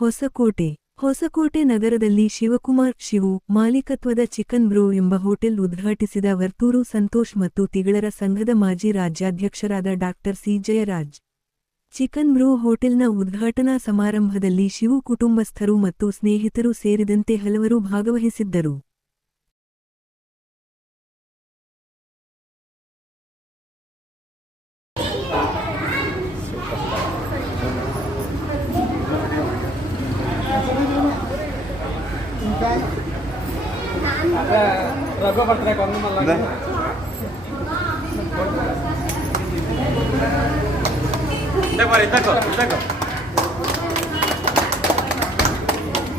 ಹೊಸಕೋಟೆ. ಹೊಸಕೋಟೆ ನಗರದಲ್ಲಿ ಶಿವಕುಮಾರ್, ಶಿವು, ಮಾಲೀಕತ್ವದ chicken bro ಎಂಬ ಹೋಟೆಲ್ ಉದ್ಘಾಟಿಸಿದ ವರ್ತೂರು ಸಂತೋಷ್ ಮತ್ತು ತಿಗಳರ ಸಂಘದ ಮಾಜಿ ರಾಜ್ಯಾಧ್ಯಕ್ಷರಾದ doctor C. Jayaraj. Chicken bro ಹೋಟೆಲ್ನ ಉದ್ಘಾಟನಾ ಸಮಾರಂಭದಲ್ಲಿ ಶಿವು ಕುಟುಂಬಸ್ಥರು ಮತ್ತು ಸ್ನೇಹಿತರು ಸೇರಿದಂತೆ ಹಲವರು ಭಾಗವಹಿಸಿದ್ದರು. ರಘು ಬರ್ತಾರೆ ಕಮ್ಮಿ ಮಲ್ಲ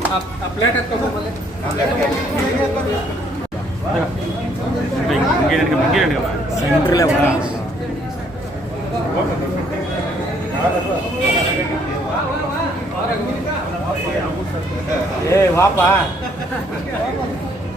ಆ ಪ್ಲೇಟ್ ಎತ್ಕೊಂಬಲ್ಲಿ ಸೆಂಟ್ರಲ್ಲೇ ಬಾ ಏ ವಾಪ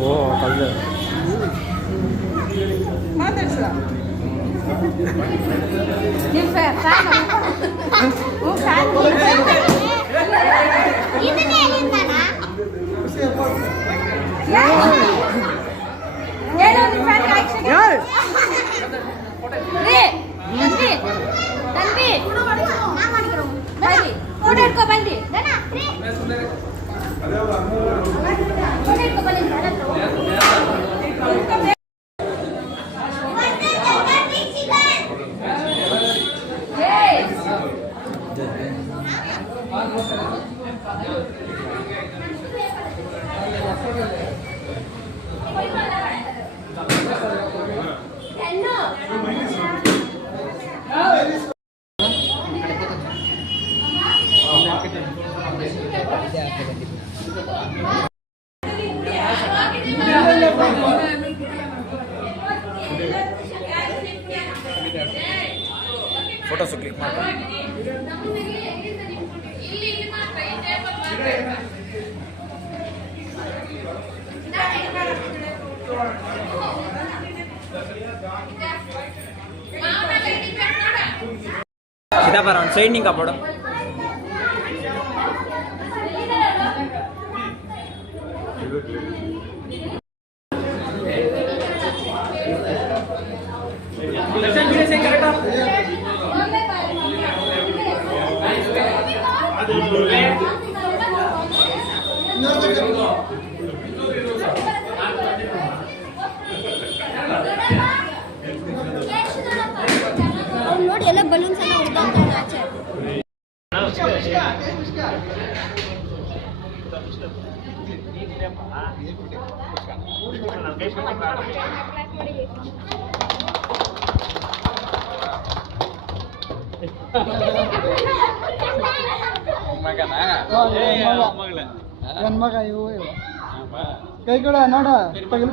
ఓ కళ్ళు ఇది నేను Head on the front action. No. Re. Tanvi. Tanvi. Bandy. Photo எடுக்கோ bandy. தானா? Re. Photo எடுக்கோ bandy. தானா? Hey! ಫೋಟೋಸ್ ಕ್ಲಿಕ್ ಮಾಡಿ ಸೀತಾಪರ ಒಂದು ಸೈಡ್ ನಿಂಕ ನೋಡಿ ಎಲ್ಲ ಬಲೂನ್ಸ್ ಎಲ್ಲ ಹೊಡಿತಾ ಇದ್ದಾನೆ ಆಚೆ ನನ್ನ ಮಗ ಇವು ಕೈ ಕೂಡ ನೋಡ ತಗಲು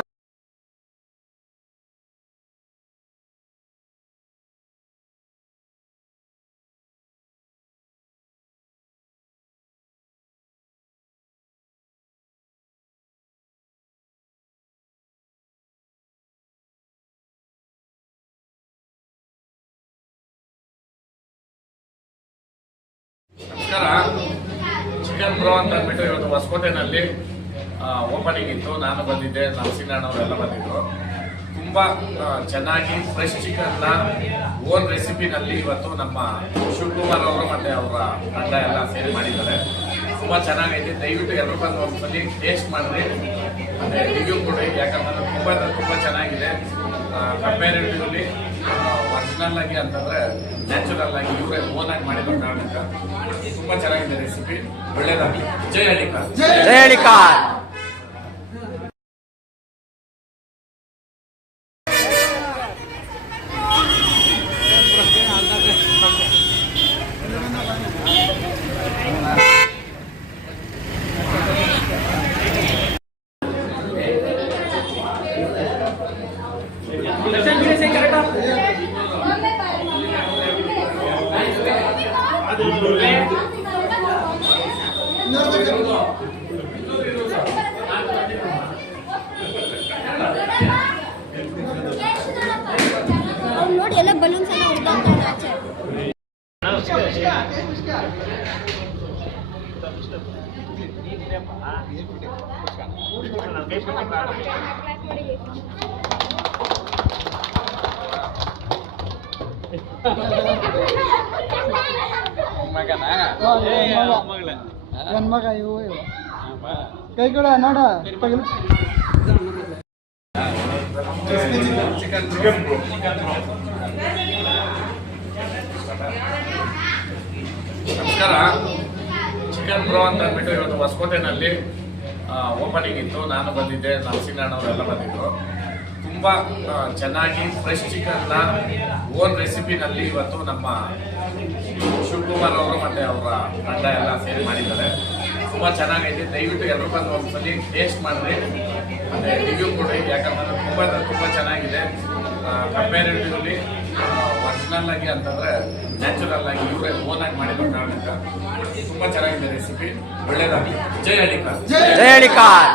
ಚಿಕನ್ ಬ್ರೋ ಅಂತ ಅಂದ್ಬಿಟ್ಟು ಇವತ್ತು ಹೊಸಕೋಟೆನಲ್ಲಿ ಓಪನಿಂಗ್ ಇತ್ತು. ನಾನು ಬಂದಿದ್ದೆ ನರಸಿಂಗಣ್ಣವರೆಲ್ಲ ಬಂದಿದ್ರು. ತುಂಬಾ ಚೆನ್ನಾಗಿ ಫ್ರೆಶ್ ಚಿಕನ್ನ ಓನ್ ರೆಸಿಪಿನಲ್ಲಿ ಇವತ್ತು ನಮ್ಮ ಶಿವಕುಮಾರ್ ಅವರು ಮತ್ತೆ ಅವರ ತಂಡ ಎಲ್ಲ ಸೇರಿ ಮಾಡಿದ್ದಾರೆ. ತುಂಬ ಚೆನ್ನಾಗೈತೆ. ದಯವಿಟ್ಟು ಎಲ್ಲರೂ ಬಂದು ಒಂದ್ಸಲಿ ಟೇಸ್ಟ್ ಮಾಡಿರಿ. ಮತ್ತು ರಿವ್ಯೂ ಕೊಡಿ ಯಾಕಂತಂದ್ರೆ ತುಂಬ ತುಂಬ ಚೆನ್ನಾಗಿದೆ. ಕಂಪೇರಿಟಿವ್ಲಿ ಒರಿಜಿನಲ್ ಆಗಿ ಅಂತಂದರೆ ನ್ಯಾಚುರಲ್ ಆಗಿ ಇವರೇ ಓನಾಗಿ ಮಾಡಿರೋ ಕಾರಣಕ್ಕೆ ತುಂಬಾ ಚೆನ್ನಾಗಿದೆ ರೆಸಿಪಿ ಒಳ್ಳೇದಾಗಿ ಜೈ ಅಡಿಕಾ ಜೈ ಹೇಳಿಕಾರ್ ನನ್ನ ಮಗ ಇವು ಇವು ಕೈ ಕೂಡ ನೋಡ ತಗಲು ಚಿಕನ್ ನಮಸ್ಕಾರ. ಚಿಕನ್ ಬ್ರೋ ಅಂತ ಅಂದ್ಬಿಟ್ಟು ಇವತ್ತು ಹೊಸಕೋಟೆನಲ್ಲಿ ಓಪನಿಂಗ್ ಇತ್ತು. ನಾನು ಬಂದಿದ್ದೆ, ನರಸಿಂಹಣ್ಣವರೆಲ್ಲ ಬಂದಿದ್ದರು ತುಂಬಾ ಚೆನ್ನಾಗಿ ಫ್ರೆಶ್ ಚಿಕನ್ನ ಓನ್ ರೆಸಿಪಿನಲ್ಲಿ ಇವತ್ತು ನಮ್ಮ ಶಿವಕುಮಾರ್ ಅವರು ಮತ್ತು ಅವರ ತಂಡ ಎಲ್ಲ ಸೇರಿ ಮಾಡಿದ್ದಾರೆ. ತುಂಬ ಚೆನ್ನಾಗೈತೆ. ದಯವಿಟ್ಟು ಎಲ್ಲರೂ ಬಂದು ಒಂದ್ಸಲಿ ಟೇಸ್ಟ್ ಮಾಡಿರಿ. ಮತ್ತು ರಿವ್ಯೂ ಕೊಡಿ ಯಾಕಂದ್ರೆ ತುಂಬ ತುಂಬ ಚೆನ್ನಾಗಿದೆ. ಕಂಪೇರಿಟಿವ್ಲಿ ಒರಿಜಿನಲ್ ಆಗಿ ಅಂತಂದ್ರೆ ನ್ಯಾಚುರಲ್ ಆಗಿ ಇವರೇ ಓನ್ ಆಗಿ ಮಾಡಿರೋ ಕಾರಣಕ್ಕೆ ತುಂಬಾ ಚೆನ್ನಾಗಿದೆ ರೆಸಿಪಿ ಒಳ್ಳೇದಾಗಿ ಜಯ ಹೇಳಿಕಾರ್ ಜಯ ಹೇಳಿಕಾರ್